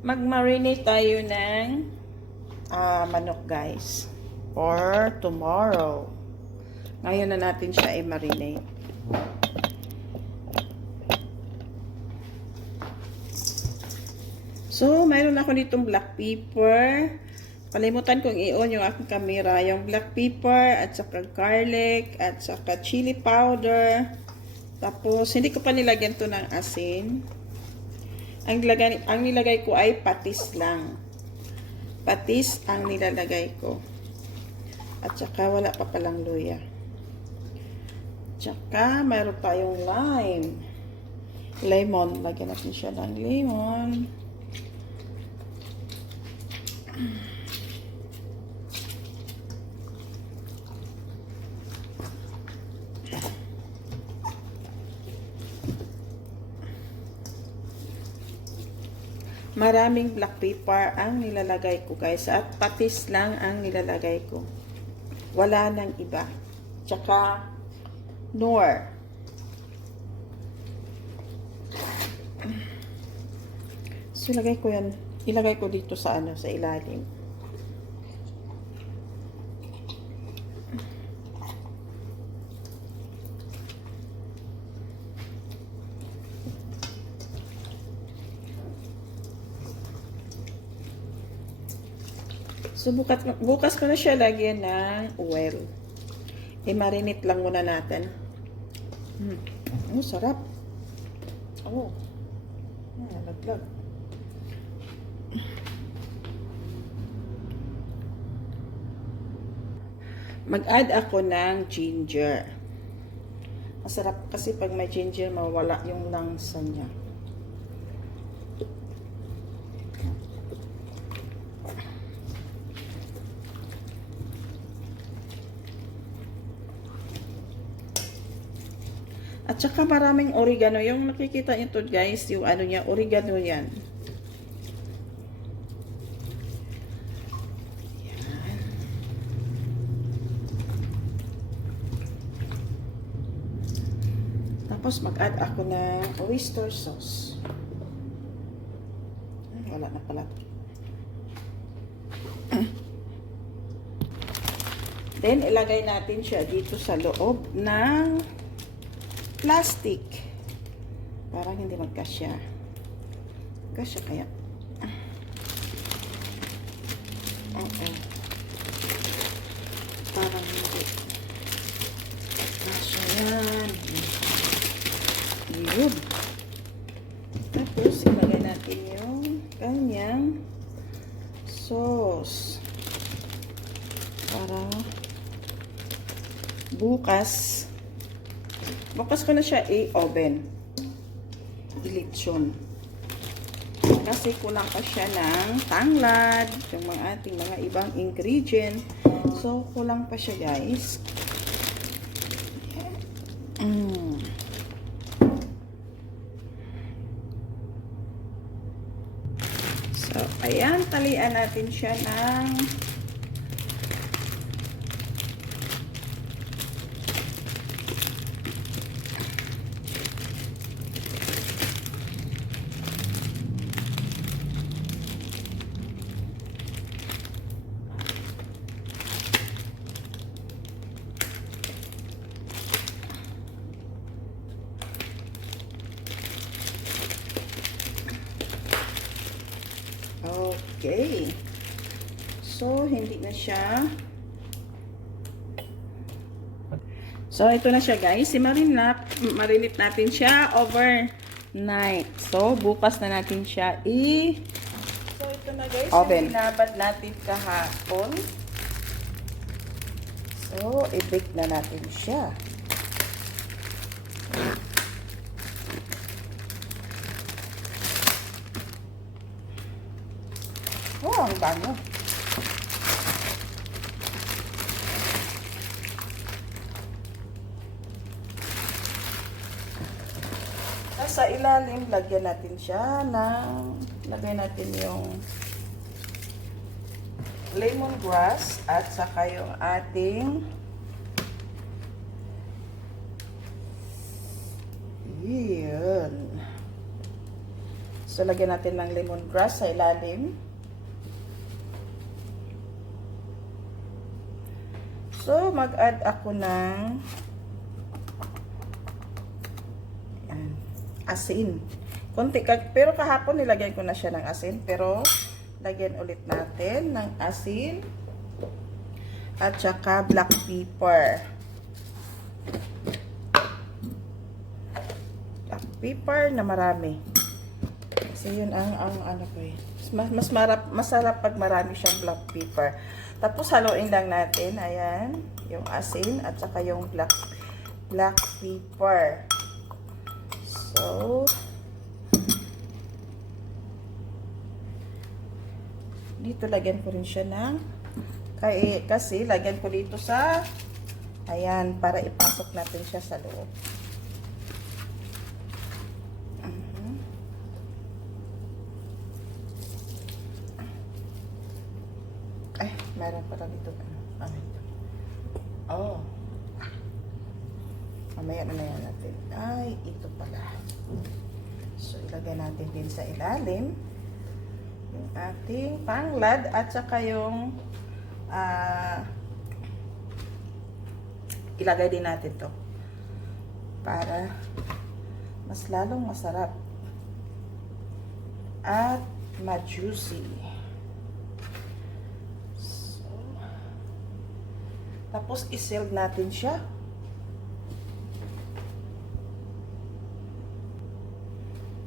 Mag-marinate tayo ng manok, guys. For tomorrow. Ngayon na natin siya i-marinate. So, mayroon ako ditong black pepper. Kalimutan kong i-on yung aking camera. Yung black pepper, at saka garlic, at saka chili powder. Tapos, hindi ko pa nilagyan to ng asin. Ang nilagay ko ay patis lang. Patis ang nilalagay ko. At saka wala pa palang luya. Tsaka mayroon tayong lime. Lemon. Lagyan natin siya ng lemon. Maraming black pepper ang nilalagay ko, guys. At patis lang ang nilalagay ko. Wala nang iba. Tsaka nor. So, ilagay ko yan. Ilagay ko dito sa sa ilalim. So, bukas ko na siya lagyan ng oil. I-marinate lang muna natin. Sarap. Oh. Nalaglag. Mag-add ako ng ginger. Masarap kasi pag may ginger, mawala yung langsa niya. At saka maraming oregano. Yung nakikita nyo to, guys, yung ano niya, oregano yan. Yan. Tapos mag-add ako ng oyster sauce. Ay, wala na pala. Then, ilagay natin siya dito sa loob ng plastic. Parang hindi magkasya. Kasya kaya? Parang hindi. Kasya yan. Yun. Tapos, ilagay natin yung kanyang sauce. Para bukas ko na siya i-oven. I-lechon. Kasi kulang pa siya ng tanglad, yung mga ating mga ibang ingredient. So, kulang pa siya, guys. So, ayan. Talian natin siya ng okay. So, hindi na siya. So, ito na siya, guys. Marinate natin siya overnight. So, bukas na natin siya So, ito na, guys. Oven. Binabad natin kahapon. So, i-bake na natin siya. Oh, ang bango. Sa ilalim, lagyan natin siya lagay natin yung lemongrass at saka yung ating yan. So, lagyan natin ng lemongrass sa ilalim. So, mag-add ako ng asin. Konti, pero kahapon nilagyan ko na siya ng asin. Pero, lagyan ulit natin ng asin at saka black pepper. Black pepper na marami. Kasi yun ang ano ko eh. Masarap pag marami siyang black pepper. Tapos haluin lang natin, ayan, yung asin at saka yung black pepper. So, dito lagyan ko rin siya ng, kasi lagyan ko dito sa, ayan, para ipasok natin siya sa loob. Ay, meron pala dito. Oh. Mamaya na yan natin. Ay, ito pala. So, ilagay natin din sa ilalim yung ating panglad at saka yung ilagay din natin to para mas lalong masarap at ma-juicy. Tapos, i-sealed natin siya.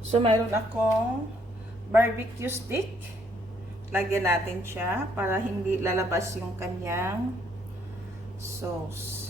So, mayroon akong barbecue stick. Lagyan natin siya para hindi lalabas yung kanyang sauce.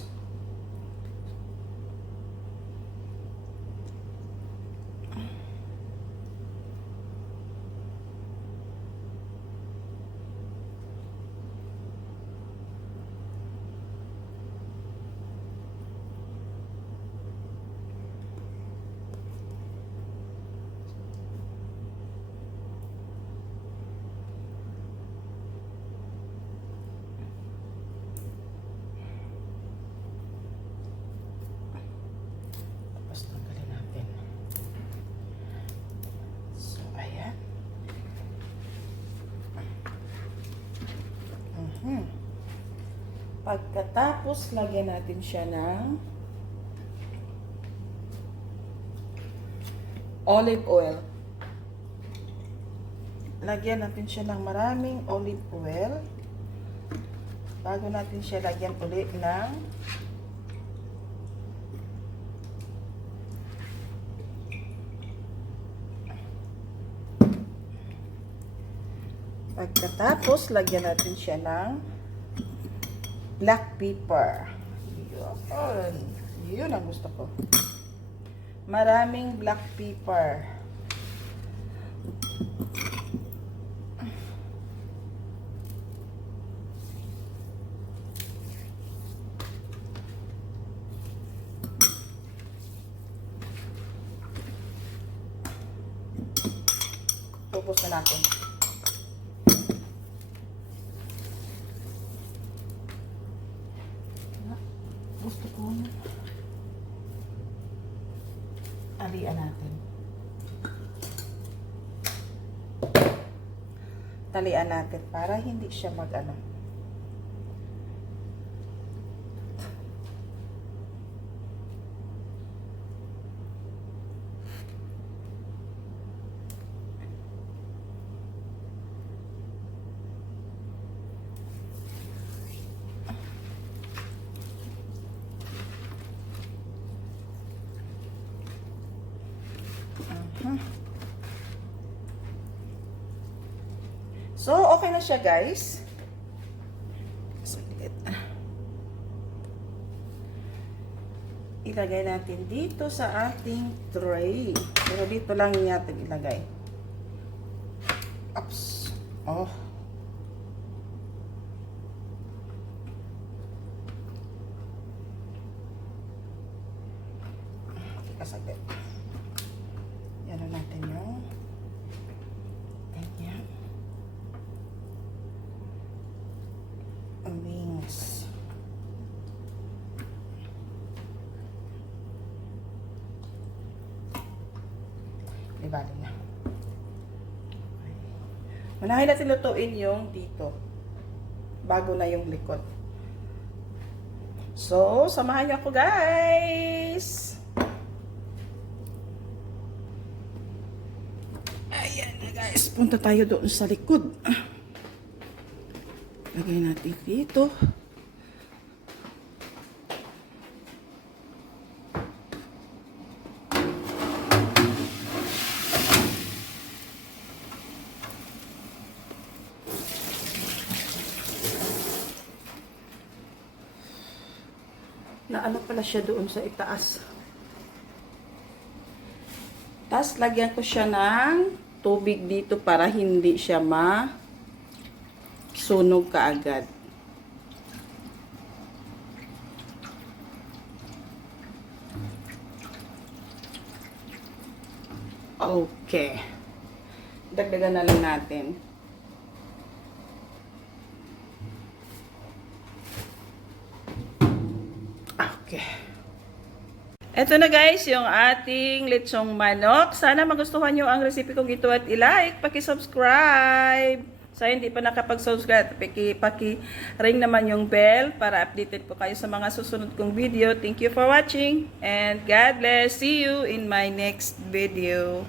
Pagkatapos, lagyan natin siya ng olive oil. Lagyan natin siya ng maraming olive oil bago natin siya lagyan ulit ng pagkatapos, lagyan natin siya ng black pepper. Yun ang gusto ko. Maraming black pepper. Ubos na natin. Gusto ko alian natin. Talian natin para hindi siya mag-ano. So, okay na siya, guys. Ilagay natin dito sa ating tray. Pero dito lang natin ilagay. Oops. Oh. Kasaglit. Yan natin yung ganyan. Wings. Ibalik na. Manahin natin lutuin yung dito. Bago na yung likod. So, samahan niyo ako guys! Ayan na guys, punta tayo doon sa likod. Lagay natin dito. Naano pala siya doon sa itaas. Tapos, lagyan ko siya ng tubig dito para hindi siya sunog kaagad. Okay. Dagdagan na lang natin. Okay. Eto na guys, yung ating lechong manok. Sana magustuhan nyo ang recipe kong ito at i-like, paki-subscribe. Sa hindi pa nakapag-subscribe, paki-ring naman yung bell para updated po kayo sa mga susunod kong video. Thank you for watching and God bless. See you in my next video.